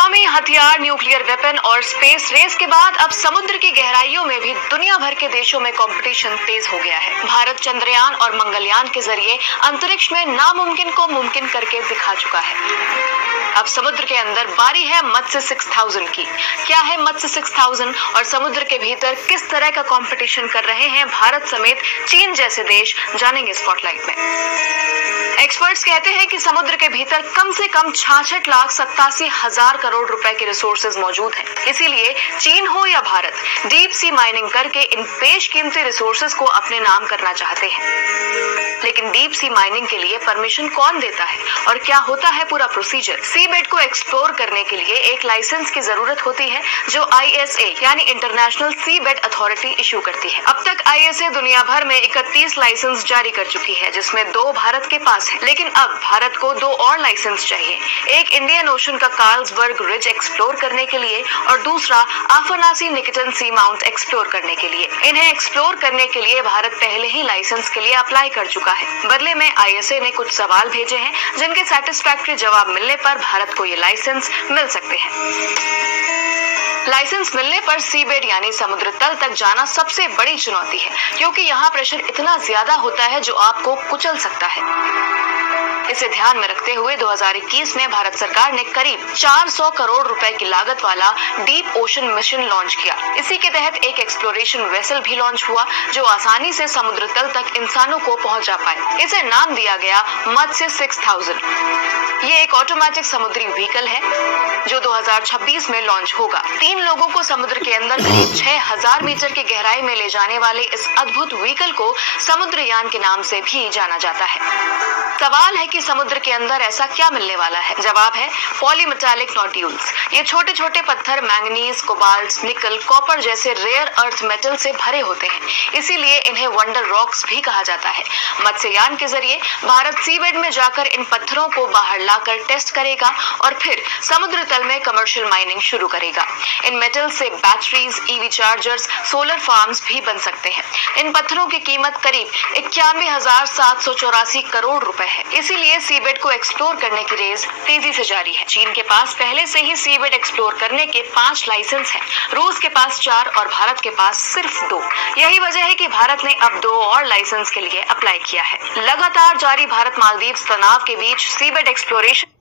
Economy, हथियार, nuclear weapon और space race के बाद अब समुद्र की गहराइयों में भी दुनिया भर के देशों में कंपटीशन तेज हो गया है। भारत चंद्रयान और मंगलयान के जरिए अंतरिक्ष में नामुमकिन को मुमकिन करके दिखा चुका है। अब समुद्र के अंदर बारी है मत्स्य 6000 की। क्या है मत्स्य 6000 और समुद्र के भीतर किस तरह का कंपटीशन कर रहे हैं भारत समेत चीन जैसे देश, जानेंगे स्पॉटलाइट में। एक्सपर्ट्स कहते हैं कि समुद्र के भीतर कम से कम 66,87,000 करोड़ रुपए के रिसोर्सेज मौजूद हैं। इसीलिए चीन हो या भारत, डीप सी माइनिंग करके इन बेशकीमती रिसोर्सेज को अपने नाम करना चाहते हैं। लेकिन डीप सी माइनिंग के लिए परमिशन कौन देता है और क्या होता है पूरा प्रोसीजर? सी बेड को एक्सप्लोर करने के लिए एक लाइसेंस की जरूरत होती है जो ISA यानी इंटरनेशनल सी बेड अथॉरिटी इशू करती है। अब तक ISA दुनिया भर में 31 लाइसेंस जारी कर चुकी है, जिसमें 2 भारत के पास है। लेकिन अब भारत को 2 और लाइसेंस चाहिए, एक इंडियन ओशन का कार्लसबर्ग रिज एक्सप्लोर करने के लिए और दूसरा आफनासी निकेटन सी माउंट एक्सप्लोर करने के लिए। इन्हें एक्सप्लोर करने के लिए भारत पहले ही लाइसेंस के लिए अप्लाई कर चुका है। बदले में ISA ने कुछ सवाल भेजे हैं जिनके सेटिस्फैक्टरी जवाब मिलने पर भारत को ये लाइसेंस मिल सकते हैं। लाइसेंस मिलने पर सीबेड यानी समुद्र तल तक जाना सबसे बड़ी चुनौती है, क्योंकि यहाँ प्रेशर इतना ज्यादा होता है जो आपको कुचल सकता है। इसे ध्यान में रखते हुए 2021 में भारत सरकार ने करीब 400 करोड़ रुपए की लागत वाला डीप ओशन मिशन लॉन्च किया। इसी के तहत एक एक्सप्लोरेशन वेसल भी लॉन्च हुआ जो आसानी से समुद्र तल तक इंसानों को पहुंचा पाए। इसे नाम दिया गया मत्स्य 6000। ये एक ऑटोमेटिक समुद्री व्हीकल है जो 2026 में लॉन्च होगा। 3 लोगों को समुद्र के अंदर करीब 6000 मीटर की गहराई में ले जाने वाले इस अद्भुत व्हीकल को समुद्रयान के नाम से भी जाना जाता है। सवाल है कि समुद्र के अंदर ऐसा क्या मिलने वाला है? जवाब है पॉलीमेटालिक नोड्यूल्स। ये छोटे छोटे पत्थर मैंगनीज, कोबाल्ट, निकल, कॉपर जैसे रेयर अर्थ मेटल से भरे होते हैं, इसीलिए इन्हें वंडर रॉक्स भी कहा जाता है। मत्स्ययान के जरिए भारत सीबेड में जाकर इन पत्थरों को बाहर लाकर टेस्ट करेगा और फिर समुद्र तल में कमर्शियल माइनिंग शुरू करेगा। इन मेटल से batteries, EV chargers, solar farms भी बन सकते हैं। इन पत्थरों की कीमत करीब 91,784 करोड़ रुपए है। इसीलिए सीबेड को एक्सप्लोर करने की रेस तेजी से जारी है। चीन के पास पहले से ही सीबेड एक्सप्लोर करने के 5 लाइसेंस हैं, रूस के पास 4 और भारत के पास सिर्फ 2। यही वजह है कि भारत ने अब 2 और लाइसेंस के लिए अप्लाई किया है। लगातार जारी भारत मालदीव तनाव के बीच सीबेड एक्सप्लोरेशन